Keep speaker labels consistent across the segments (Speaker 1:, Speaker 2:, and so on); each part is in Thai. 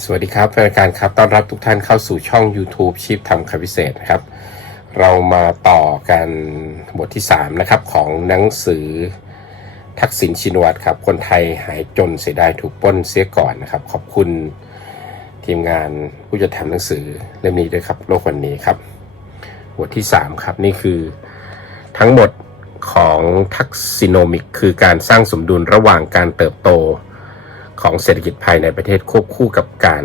Speaker 1: สวัสดีครับแฟนรายการครับต้อนรับทุกท่านเข้าสู่ช่อง YouTube ชีพทำคำพิเศษนะครับ เรามาต่อกันบทที่ 3 นะครับ ของหนังสือทักษิณชินวัตรครับ คนไทยหายจนเสียดายถูกป้นเสียก่อนนะครับ ขอบคุณทีมงานผู้จัดทำหนังสือเล่มนี้ด้วยครับ โลกวันนี้ครับ บทที่ 3 ครับ นี่คือทั้งหมดของทักซิโนมิก คือการสร้างสมดุลระหว่างการเติบโต ของเศรษฐกิจภายในประเทศควบคู่กับการ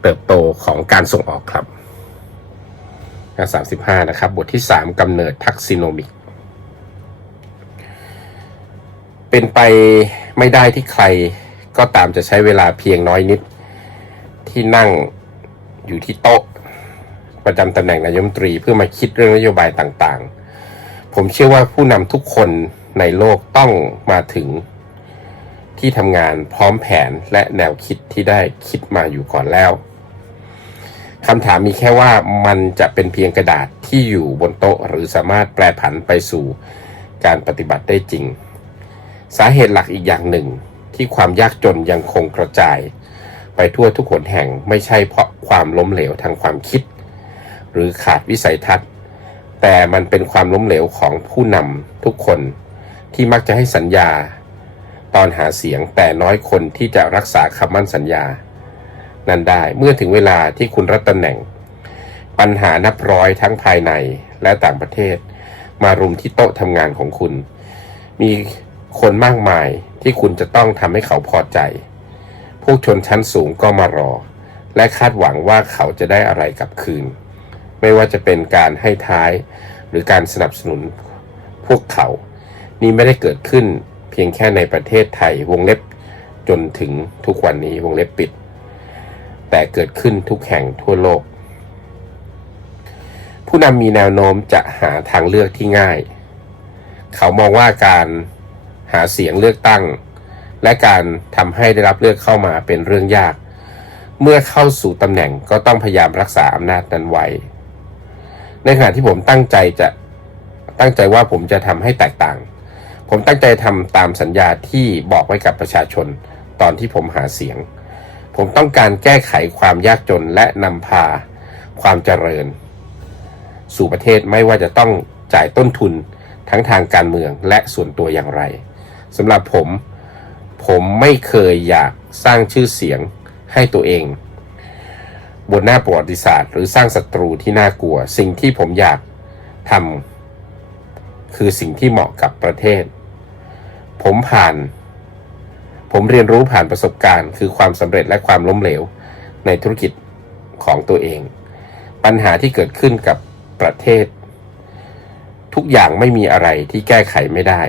Speaker 1: เติบโตของการส่งออกครับหน้า35 นะครับ บทที่ 3กำเนิดทักซิโนมิก เป็นไปไม่ได้ที่ใครก็ตามจะใช้เวลาเพียงน้อยนิด ที่นั่งอยู่ที่โต๊ะ ประจำตำแหน่งนายมนตรีเพื่อมาคิดเรื่องนโยบายต่างๆ ผมเชื่อว่าผู้นำทุกคนในโลกต้องมาถึง ที่ทำงานพร้อมแผนและแนวคิดที่ได้คิดมาอยู่ก่อนแล้วคำถามมีแค่ว่ามันจะเป็นเพียงกระดาษที่อยู่บนโต๊ะหรือสามารถแปลผันไปสู่การปฏิบัติได้จริง สาเหตุหลักอีกอย่างหนึ่งที่ความยากจนยังคงกระจาย ไปทั่วทุกหนแห่งไม่ใช่เพราะความล้มเหลวทางความคิด หรือขาดวิสัยทัศน์ แต่มันเป็นความล้มเหลวของผู้นำทุกคนที่มักจะให้สัญญา ตอนหาเสียงแต่น้อยคนที่จะรักษาคำมั่นสัญญา นั้นได้เมื่อถึงเวลาที่คุณรับตำแหน่ง ปัญหานับร้อยทั้งภายในและต่างประเทศ มารุมที่โต๊ะทำงานของคุณ มีคนมากมายที่คุณจะต้องทำให้เขาพอใจพวกชนชั้นสูงก็มารอ และคาดหวังว่าเขาจะได้อะไรกลับคืน ไม่ว่าจะเป็นการให้ท้ายหรือการสนับสนุนพวกเขา นี่ไม่ได้เกิดขึ้น เพียงแค่ในประเทศไทยวงเล็บจนถึงทุกวันนี้วงเล็บปิด แต่เกิดขึ้นทุกแห่งทั่วโลก ผู้นำมีแนวโน้มจะหาทางเลือกที่ง่าย เขามองว่าการหาเสียงเลือกตั้ง และการทำให้ได้รับเลือกเข้ามาเป็นเรื่องยาก เมื่อเข้าสู่ตำแหน่งก็ต้องพยายามรักษาอำนาจนั้นไว้ ในขณะที่ผมตั้งใจจะตั้งใจว่าผมจะทำให้แตกต่าง ผมตั้งใจทำตามสัญญาที่บอกไว้กับประชาชนตอนที่ผมหาเสียง ผมต้องการแก้ไขความยากจนและนำพาความเจริญ สู่ประเทศไม่ว่าจะต้องจ่ายต้นทุนทั้งทางการเมืองและส่วนตัวอย่างไรสำหรับผม ผมไม่เคยอยากสร้างชื่อเสียงให้ตัวเอง บนหน้าประวัติศาสตร์ หรือสร้างศัตรูที่น่ากลัว สิ่งที่ผมอยากทำ คือสิ่งที่เหมาะกับประเทศ ผมผ่าน ผมเรียนรู้ผ่านประสบการณ์ คือความสำเร็จและความล้มเหลวในธุรกิจของตัวเอง ปัญหาที่เกิดขึ้นกับประเทศ ทุกอย่างไม่มีอะไรที่แก้ไขไม่ได้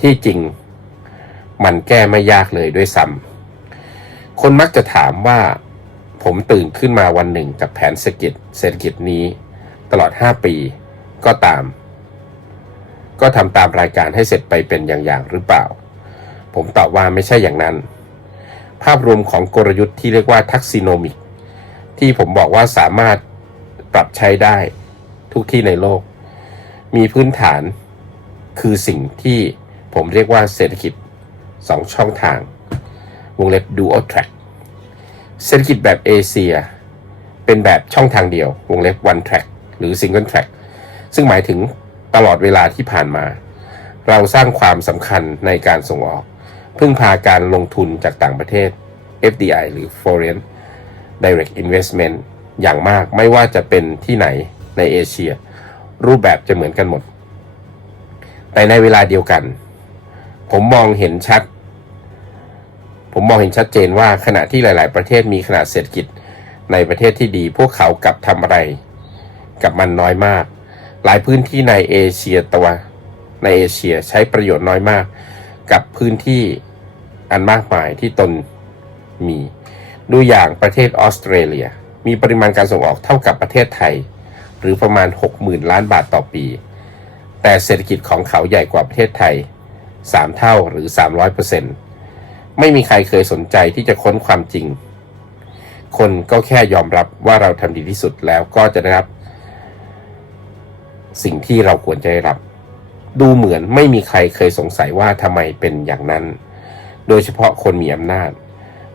Speaker 1: ที่จริงมันแก้ไม่ยากเลยด้วยซ้ำคนมักจะถามว่าผมตื่นขึ้นมาวันหนึ่งกับแผนเศรษฐกิจเศรษฐกิจนี้ ตลอด 5 ปีก็ตาม ก็ทำตามรายการให้เสร็จไปเป็นอย่างๆหรือเปล่า ผมตอบว่าไม่ใช่อย่างนั้น ภาพรวมของกลยุทธ์ที่เรียกว่าทักซิโนมิก ที่ผมบอกว่าสามารถปรับใช้ได้ทุกที่ในโลก มีพื้นฐานคือสิ่งที่ผมเรียกว่าเศรษฐกิจ 2 ช่องทาง วงเล็บ dual track เศรษฐกิจแบบเอเชีย เป็นแบบช่องทางเดียว วงเล็บ one track หรือ single track ซึ่งหมายถึง ตลอดเวลาที่ผ่านมา เราสร้างความสำคัญในการส่งออก พึ่งพาการลงทุนจากต่างประเทศ FDI หรือ Foreign Direct Investment อย่างมากไม่ว่าจะเป็นที่ไหนในเอเชีย รูปแบบจะเหมือนกันหมด แต่ในเวลาเดียวกัน ผมมองเห็นชัด ผมมองเห็นชัดเจนว่าขณะที่หลาย ๆ ประเทศมีขนาดเศรษฐกิจในประเทศที่ดี พวกเขากลับทำอะไร กับมันน้อยมาก หลายพื้นที่ในเอเชียตะวันในเอเชียใช้ประโยชน์น้อยมาก กับพื้นที่อันมากมายที่ตนมี ดูอย่างประเทศออสเตรเลีย มีปริมาณการส่งออกเท่ากับประเทศไทย หรือประมาณ 60,000 ล้านบาทต่อปี แต่เศรษฐกิจของเขาใหญ่กว่าประเทศไทย 3 เท่าหรือ 300%ไม่มีใครเคยสนใจที่จะค้นความจริง คนก็แค่ยอมรับว่าเราทำดีที่สุดแล้วก็จะได้รับ สิ่งที่เราควรจะได้รับ ดูเหมือนไม่มีใครเคยสงสัยว่าทำไมเป็นอย่างนั้น โดยเฉพาะคนมีอำนาจ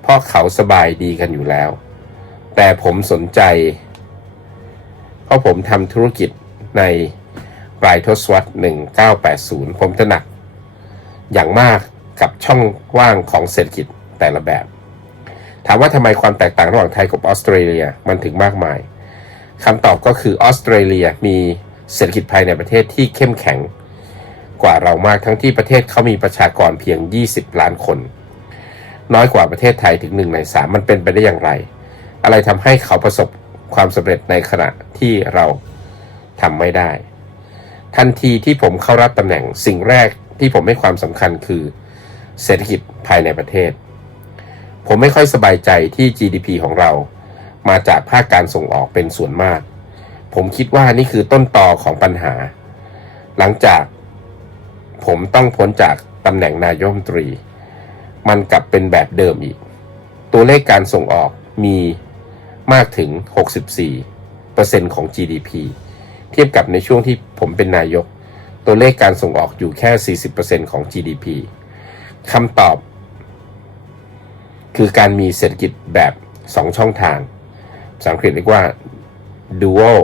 Speaker 1: เพราะเขาสบายดีกันอยู่แล้ว แต่ผมสนใจ เพราะผมทำธุรกิจในปลายทศวรรษ 1980 ผมตระหนัก อย่างมากกับช่องว่างของเศรษฐกิจแต่ละแบบ ถามว่าทำไมความแตกต่างระหว่างไทยกับออสเตรเลียมันถึงมากมายคำตอบก็คือออสเตรเลียมี เศรษฐกิจภายในประเทศที่เข้มแข็งกว่าเรามากทั้งที่ประเทศเขามีประชากรเพียง 20 ล้านคน น้อยกว่าประเทศไทยถึงหนึ่งในสามมันเป็นไปได้อย่างไร อะไรทำให้เขาประสบความสำเร็จในขณะที่เราทำไม่ได้ ทันทีที่ผมเข้ารับตำแหน่งสิ่งแรกที่ผมให้ความสำคัญคือเศรษฐกิจภายในประเทศ ผมไม่ค่อยสบายใจที่ GDP ของเรามาจากภาคการส่งออกเป็นส่วนมาก ผมคิดว่านี่คือต้นตอของปัญหา หลังจากผมต้องพ้นจากตำแหน่งนายกรัฐมตรี มันกลับเป็นแบบเดิมอีก ตัวเลขการส่งออกมีมากถึง 64%ของ GDP เทียบกับในช่วงที่ผมเป็นนายก ตัวเลขการส่งออกอยู่แค่ 40%ของ GDP คำตอบ คือการมีเศรษฐกิจแบบ 2 ช่องทางภาษาอังกฤษเรียกว่า dual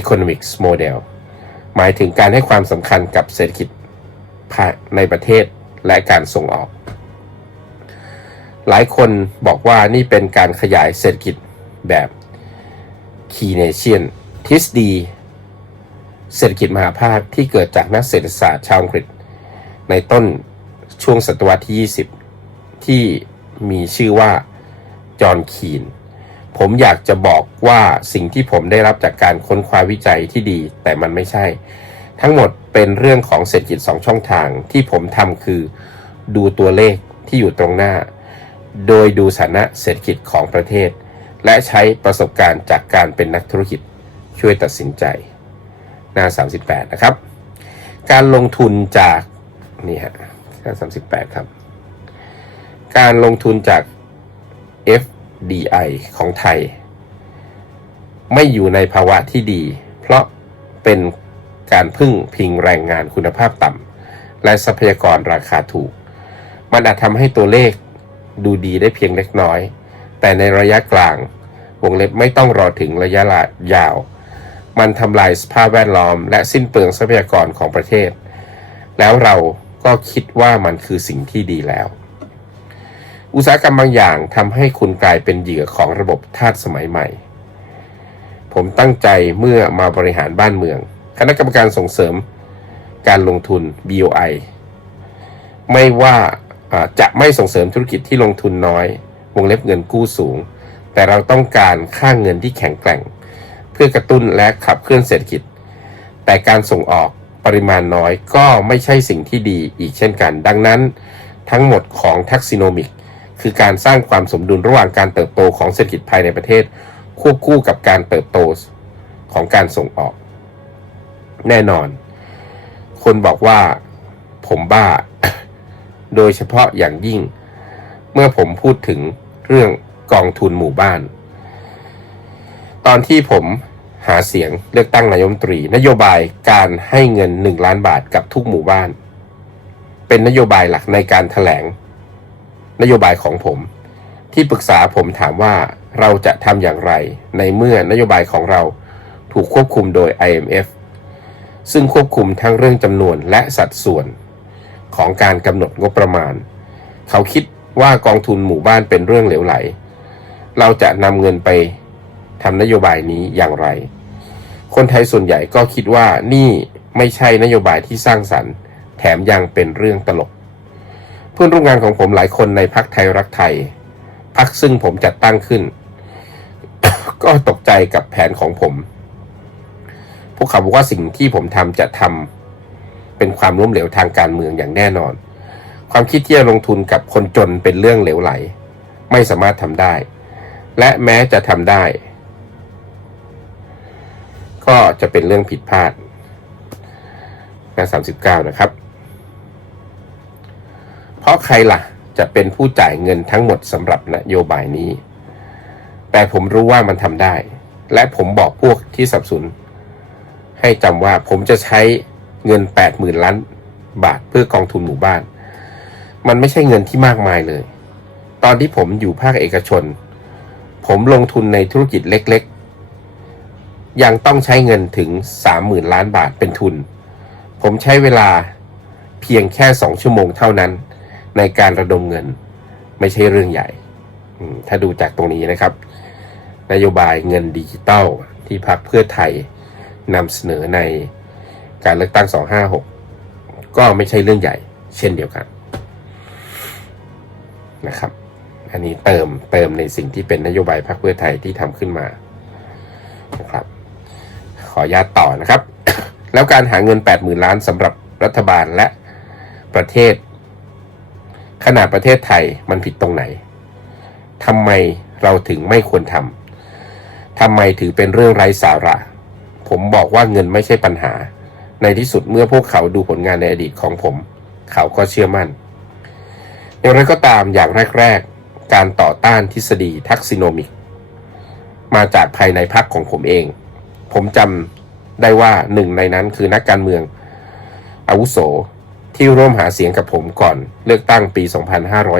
Speaker 1: economics model หมายถึงการให้ความสำคัญกับเศรษฐกิจภายในประเทศและการส่งออก หลายคนบอกว่านี่เป็นการขยายเศรษฐกิจแบบ Keynesian ทฤษฎีเศรษฐกิจมหาภาคที่เกิดจากนักเศรษฐศาสตร์ชาวอังกฤษ ในต้นช่วงศตวรรษที่ 20 ที่มีชื่อว่าจอห์นคีน ผมอยากจะบอกว่าสิ่งที่ผมได้รับจากการค้นคว้าวิจัยที่ดี แต่มันไม่ใช่ ทั้งหมดเป็นเรื่องของเศรษฐกิจสองช่องทางที่ผมทำคือ ดูตัวเลขที่อยู่ตรงหน้า โดยดูสถานะเศรษฐกิจของประเทศ และใช้ประสบการณ์จากการเป็นนักธุรกิจช่วยตัดสินใจ หน้า 38 นะครับ การลงทุนจากนี่ฮะหน้า38 ครับ การลงทุนจาก DI ของไทย ไม่อยู่ในภาวะที่ดี เพราะเป็นการพึ่งพิงแรงงานคุณภาพต่ำและทรัพยากรราคาถูก มันอาจทำให้ตัวเลขดูดีได้เพียงเล็กน้อย แต่ในระยะกลาง วงเล็บไม่ต้องรอถึงระยะยาว มันทำลายสภาพแวดล้อม และสิ้นเปลืองทรัพยากรของประเทศ แล้วเราก็คิดว่ามันคือสิ่งที่ดีแล้ว อุตสาหกรรมบางอย่างทำให้คุณกลายเป็นเหยื่อของระบบทาสสมัยใหม่ ผมตั้งใจเมื่อมาบริหารบ้านเมือง คณะกรรมการส่งเสริมการลงทุน BOI ไม่ว่าจะไม่ส่งเสริมธุรกิจที่ลงทุนน้อย วงเล็บเงินกู้สูง แต่เราต้องการค่างเงินที่แข็งแกร่ง เพื่อกระตุ้นและขับเคลื่อนเศรษฐกิจ แต่การส่งออกปริมาณน้อยก็ไม่ใช่สิ่งที่ดีอีกเช่นกัน ดังนั้น ทั้งหมดของ taxonomic คือการสร้างความสมดุลระหว่างการเติบโตของเศรษฐกิจภายในประเทศ ควบคู่กับการเติบโตของการส่งออก แน่นอน คนบอกว่าผมบ้า โดยเฉพาะอย่างยิ่ง เมื่อผมพูดถึงเรื่องกองทุนหมู่บ้าน ตอนที่ผมหาเสียงเลือกตั้งนายมนตรี นโยบายการให้เงิน 1 ล้านบาทกับทุกหมู่บ้าน เป็นนโยบายหลักในการถแถลง นโยบายของผม ที่ปรึกษาผมถามว่าเราจะทำอย่างไร ในเมื่อนโยบายของเราถูกควบคุมโดย IMF ซึ่งควบคุมทั้งเรื่องจำนวนและสัดส่วน ของการกำหนดงบประมาณ เขาคิดว่ากองทุนหมู่บ้านเป็นเรื่องเหลวไหล เราจะนำเงินไปทำนโยบายนี้อย่างไร คนไทยส่วนใหญ่ก็คิดว่านี่ไม่ใช่นโยบายที่สร้างสรรค์ แถมยังเป็นเรื่องตลก พื่อนร่วมงานของผมหลายคนในพักไทยรักไทยพักซึ่งผมจัดตั้งขึ้น ก็ตกใจกับแผนของผม พวกเขาบอกว่าสิ่งที่ผมทำจะทำเป็นความล้มเหลวทางการเมืองอย่างแน่นอน ความคิดที่จะลงทุนกับคนจนเป็นเรื่องเหลวไหล ไม่สามารถทำได้ และแม้จะทำได้ ก็จะเป็นเรื่องผิดพลาดหน้า39 นะครับ ราะใครล่ะจะเป็นผู้จ่ายเงินทั้งหมดสำหรับนโยบายนี้ แต่ผมรู้ว่ามันทำได้ และผมบอกพวกที่สับสนให้จำว่าผมจะใช้เงิน 80,000 ล้านบาทเพื่อกองทุนหมู่บ้าน มันไม่ใช่เงินที่มากมายเลย ตอนที่ผมอยู่ภาคเอกชน ผมลงทุนในธุรกิจเล็กๆ ยังต้องใช้เงินถึง 30,000 ล้านบาทเป็นทุน ผมใช้เวลาเพียงแค่ 2 ชั่วโมงเท่านั้น ในการระดมเงิน ไม่ใช่เรื่องใหญ่ ถ้าดูจากตรงนี้นะครับ นโยบายเงินดิจิตอลที่พรรคเพื่อไทยนำเสนอในการเลือกตั้ง 256 ก็ไม่ใช่เรื่องใหญ่ เช่นเดียวกันนะครับ อันนี้เติมเติมในสิ่งที่เป็นนโยบายพรรคเพื่อไทยที่ทำขึ้นมานะครับ ขออนุญาตต่อนะครับ แล้วการหาเงิน 80,000 ล้านสำหรับรัฐบาลและประเทศ ขนาดประเทศไทยมันผิดตรงไหนทำไมเราถึงไม่ควรทำทำไมถือเป็นเรื่องไร้สาระ ผมบอกว่าเงินไม่ใช่ปัญหา ในที่สุดเมื่อพวกเขาดูผลงานในอดีตของผม เขาก็เชื่อมั่น อย่างไรก็ตามอย่างแรก ๆ การต่อต้านทฤษฎีทักซิโนมิก มาจากภายในพรรคของผมเอง ผมจำได้ว่าหนึ่งในนั้นคือนักการเมือง อาวุโส ที่ร่วมหาเสียงกับผมก่อนเลือกตั้งปี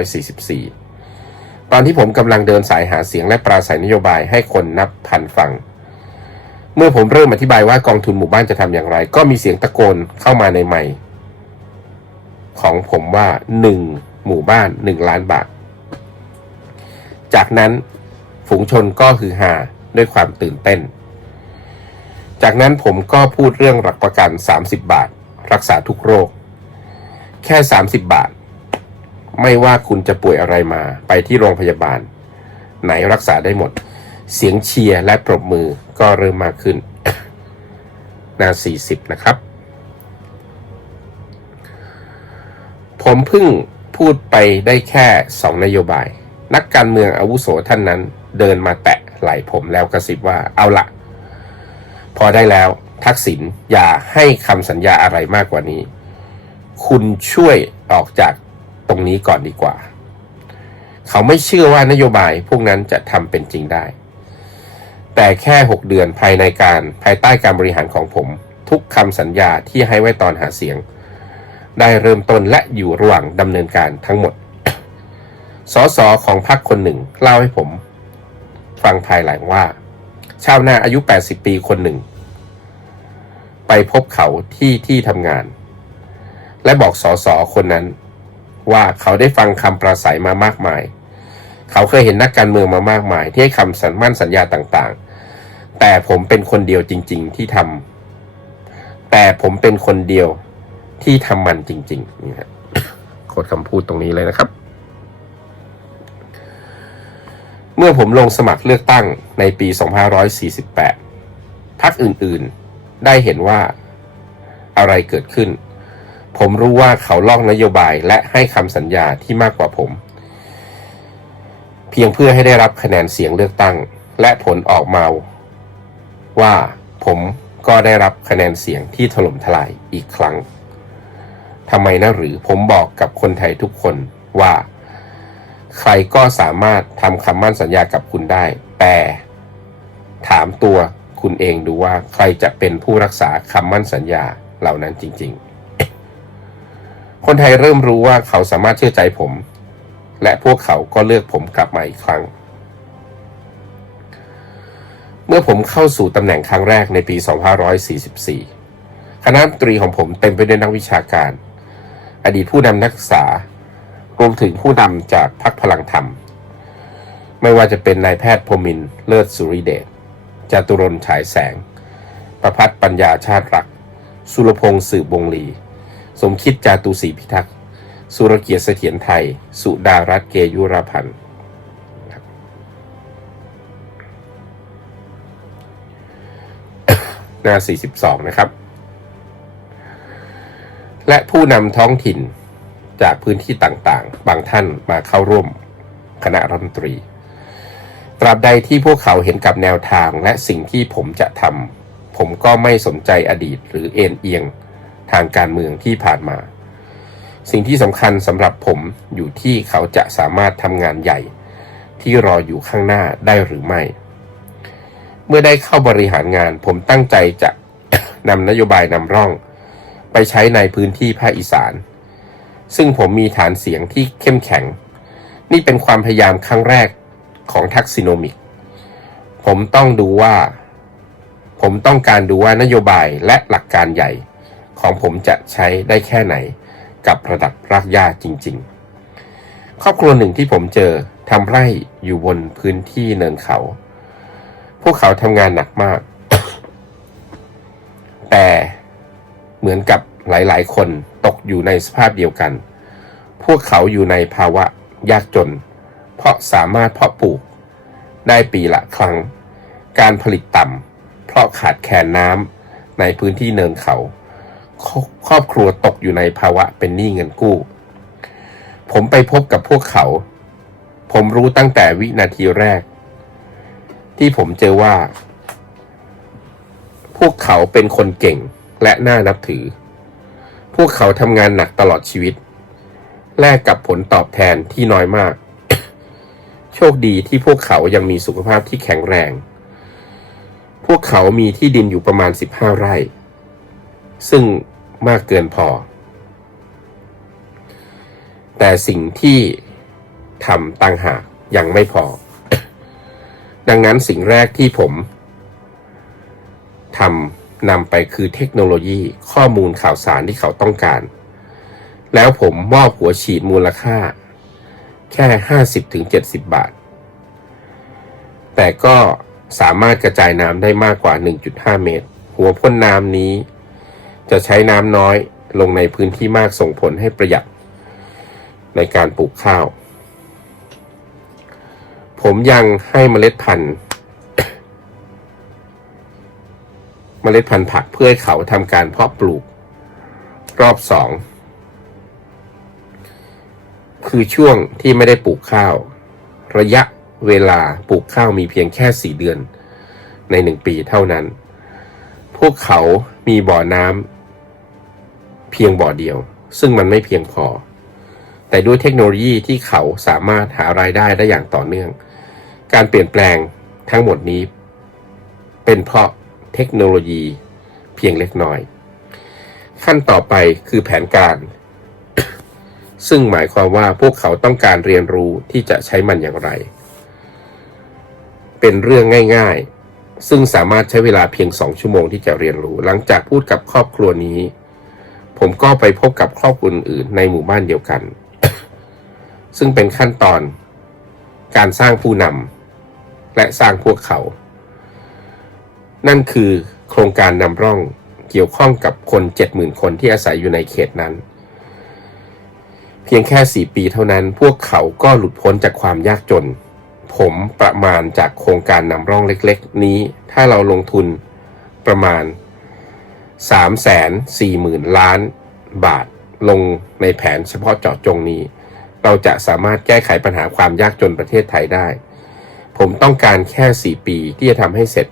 Speaker 1: 2544 ตอนที่ผมกำลังเดินสายหาเสียงและปราศัยนโยบายให้คนนับพันฟัง เมื่อผมเริ่มอธิบายว่ากองทุนหมู่บ้านจะทำอย่างไร ก็มีเสียงตะโกนเข้ามาในไมค์ของผมว่า 1 หมู่บ้าน 1 ล้านบาท จากนั้นฝูงชนก็คือหาด้วยความตื่นเต้น จากนั้นผมก็พูดเรื่องหลักประกัน 30 บาท รักษาทุกโรค แค่ 30 บาท ไม่ว่าคุณจะป่วยอะไรมา ไปที่โรงพยาบาล ไหนรักษาได้หมด เสียงเชียร์และปรบมือก็เริ่มมากขึ้นหน้า40 นะครับ ผมเพิ่งพูดไปได้แค่สองนโยบาย นักการเมืองอาวุโสท่านนั้นเดินมาแตะไหล่ผมแล้วกระซิบว่าเอาละพอได้แล้วทักษิณอย่าให้คำสัญญาอะไรมากกว่านี้ คุณช่วยออกจากตรงนี้ก่อนดีกว่า เขาไม่เชื่อว่านโยบายพวกนั้นจะทำเป็นจริงได้ แต่แค่ 6 เดือนภายในการภายใต้การบริหารของผม ทุกคำสัญญาที่ให้ไว้ตอนหาเสียง ได้เริ่มต้นและอยู่ระหว่างดำเนินการทั้งหมดสสของพรรคคนหนึ่งเล่าให้ผม ฟังภายหลังว่า ชาวนาอายุ 80 ปีคนหนึ่ง ไปพบเขาที่ที่ทำงาน และบอกสอสอคนนั้น ว่าเขาได้ฟังคำปราศัยมามากมาย เขาเคยเห็นนักการเมืองมามากมาย ที่ให้คำสัญมั่นสัญญาต่างๆ แต่ผมเป็นคนเดียวจริง ๆ ที่ทำแต่ผมเป็นคนเดียวที่ทำมันจริงๆนี่ฮะโคตรคำพูดตรงนี้เลยนะครับ เมื่อผมลงสมัครเลือกตั้งในปี 2548พรรคอื่นๆ ได้เห็นว่าอะไรเกิดขึ้น ผมรู้ว่าเขาลอกนโยบายและให้คำสัญญาที่มากกว่าผม เพียงเพื่อให้ได้รับคะแนนเสียงเลือกตั้ง และผลออกมาว่าผมก็ได้รับคะแนนเสียงที่ถล่มทลายอีกครั้งทำไมนะหรือผมบอกกับคนไทยทุกคนว่า ใครก็สามารถทำคำมั่นสัญญากับคุณได้ แต่ถามตัวคุณเองดูว่าใครจะเป็นผู้รักษาคำมั่นสัญญาเหล่านั้นจริง ๆ คนไทยเริ่มรู้ว่าเขาสามารถเชื่อใจผม และพวกเขาก็เลือกผมกลับมาอีกครั้ง เมื่อผมเข้าสู่ตำแหน่งครั้งแรกในปี 2544 คณะตรีของผมเต็มไปด้วยนักวิชาการ อดีตผู้นำนักศึกษารวมถึงผู้นำจากพรรคพลังธรรม ไม่ว่าจะเป็นนายแพทย์พรมินเลิศสุริเดชจตุรนฉายแสง ประพัฒปัญญาชาติรัก สุรพงษ์สืบวงลี สมคิดจาตุศรีพิทักษ์ สุรเกียรติเสถียรไทย สุดารัตน์เกยุรพันธ์หน้า 42 นะครับ และผู้นำท้องถิ่นจากพื้นที่ต่างๆ บางท่านมาเข้าร่วมคณะรัฐมนตรี ตราบใดที่พวกเขาเห็นกับแนวทางและสิ่งที่ผมจะทำ ผมก็ไม่สนใจอดีตหรือเอ็นเอียง ทางการเมืองที่ผ่านมา สิ่งที่สำคัญสำหรับผมอยู่ที่เขาจะสามารถทำงานใหญ่ ที่รออยู่ข้างหน้าได้หรือไม่ เมื่อได้เข้าบริหารงาน ผมตั้งใจจะนำนโยบายนำร่อง ไปใช้ในพื้นที่ภาคอีสาน ซึ่งผมมีฐานเสียงที่เข้มแข็ง นี่เป็นความพยายามครั้งแรกของทักซิโนมิก ผมต้องดูว่า ผมต้องการดูว่านโยบายและหลักการใหญ่ ของผมจะใช้ได้แค่ไหนกับระดับรากหญ้าจริง ๆ ครอบครัวหนึ่งที่ผมเจอทำไร่อยู่บนพื้นที่เนินเขา พวกเขาทำงานหนักมาก แต่เหมือนกับหลายๆ คนตกอยู่ในสภาพเดียวกัน พวกเขาอยู่ในภาวะยากจน เพราะสามารถเพาะปลูก ได้ปีละครั้ง การผลิตต่ำเพราะขาดแคลนน้ำในพื้นที่เนินเขา ครอบครัวตกอยู่ในภาวะเป็นหนี้เงินกู้ ผมไปพบกับพวกเขา ผมรู้ตั้งแต่วินาทีแรก ที่ผมเจอว่า พวกเขาเป็นคนเก่งและน่านับถือ พวกเขาทำงานหนักตลอดชีวิต แลกกับผลตอบแทนที่น้อยมาก โชคดีที่พวกเขายังมีสุขภาพที่แข็งแรง พวกเขามีที่ดินอยู่ประมาณ 15 ไร่ ซึ่งมากเกินพอ แต่สิ่งที่ทำต่างหากยังไม่พอ ดังนั้นสิ่งแรกที่ผมทำนำไปคือเทคโนโลยีข้อมูลข่าวสารที่เขาต้องการ แล้วผมมอบหัวฉีดมูลค่า แค่ 50-70 บาท แต่ก็สามารถกระจายน้ำได้มากกว่า 1.5 เมตร หัวพ่นน้ำนี้ จะใช้น้ำน้อยลงในพื้นที่มากส่งผลให้ประหยัดในการปลูกข้าว ผมยังให้เมล็ดพันธุ์เมล็ดพันธุ์ผักเพื่อให้เขาทำการเพาะปลูกรอบสองคือช่วงที่ไม่ได้ปลูกข้าว ระยะเวลาปลูกข้าวมีเพียงแค่สี่เดือนในหนึ่งปีเท่านั้น พวกเขามีบ่อน้ำ เพียงบ่อเดียว ซึ่งมันไม่เพียงพอ แต่ด้วยเทคโนโลยีที่เขาสามารถหารายได้ได้อย่างต่อเนื่อง การเปลี่ยนแปลงทั้งหมดนี้ เป็นเพราะเทคโนโลยีเพียงเล็กน้อย ขั้นต่อไปคือแผนการ ซึ่งหมายความว่าพวกเขาต้องการเรียนรู้ที่จะใช้มันอย่างไร เป็นเรื่องง่าย ๆ ซึ่งสามารถใช้เวลาเพียงสองชั่วโมงที่จะเรียนรู้ หลังจากพูดกับครอบครัวนี้ ผมก็ไปพบกับครอบครัวอื่นในหมู่บ้านเดียวกัน ซึ่งเป็นขั้นตอนการสร้างผู้นำและสร้างพวกเขา นั่นคือโครงการนำร่องเกี่ยวข้องกับคน70,000คนที่อาศัยอยู่ในเขตนั้น เพียงแค่4ปีเท่านั้นพวกเขาก็หลุดพ้นจากความยากจน ผมประมาณจากโครงการนำร่องเล็กๆ นี้ถ้าเราลงทุนประมาณ 3 4 0 0 0 0 ล้านบาทลงในแผนเฉพาะเจาะจงนี้ เราจะสามารถแก้ไขปัญหาความยากจนประเทศไทยได้ ผมต้องการแค่ 4 ปีที่จะทำให้เสร็จ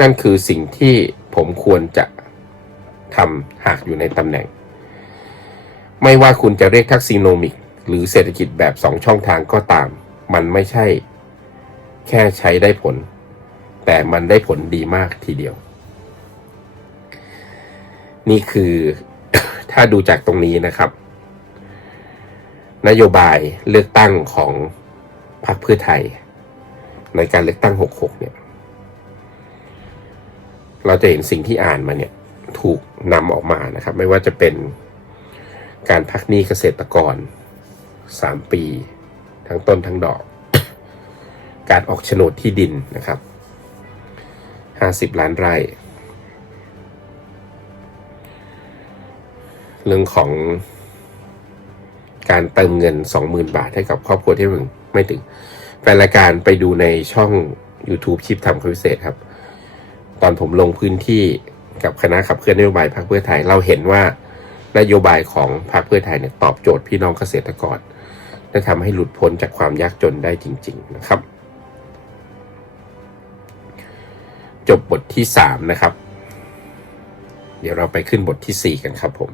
Speaker 1: นั่นคือสิ่งที่ผมควรจะทำหากอยู่ในตำแหน่ง ไม่ว่าคุณจะเรียกทักซิโนมิก หรือเศรษฐกิจแบบสองช่องทางก็ตาม มันไม่ใช่ แค่ใช้ได้ผล แต่มันได้ผลดีมากทีเดียว นี่คือถ้าดูจากตรงนี้นะครับ นโยบายเลือกตั้งของพรรคเพื่อไทย ในการเลือกตั้ง 66 เนี่ย เราจะเห็นสิ่งที่อ่านมาเนี่ย ถูกนำออกมานะครับ ไม่ว่าจะเป็นการพักหนี้เกษตรกร 3 ปี ทั้งต้นทั้งดอก การออกโฉนดที่ดินนะครับ 50 ล้านไร่ เรื่องของการเติมเงิน 20,000 บาทให้กับครอบครัวที่มึงไม่ถึงแฟนรายการไปดูในช่อง YouTube ชิปทำคพิเศษครับ ตอนผมลงพื้นที่กับคณะขับเคลื่อนนโยบายพรรคเพื่อไทย เราเห็นว่านโยบายของพรรคเพื่อไทยเนี่ยตอบโจทย์พี่น้องเกษตรกรและทำให้หลุดพ้นจากความยากจนได้จริง ๆ นะครับ จบบทที่ 3 นะครับ เดี๋ยวเราไปขึ้นบทที่ 4 กันครับผม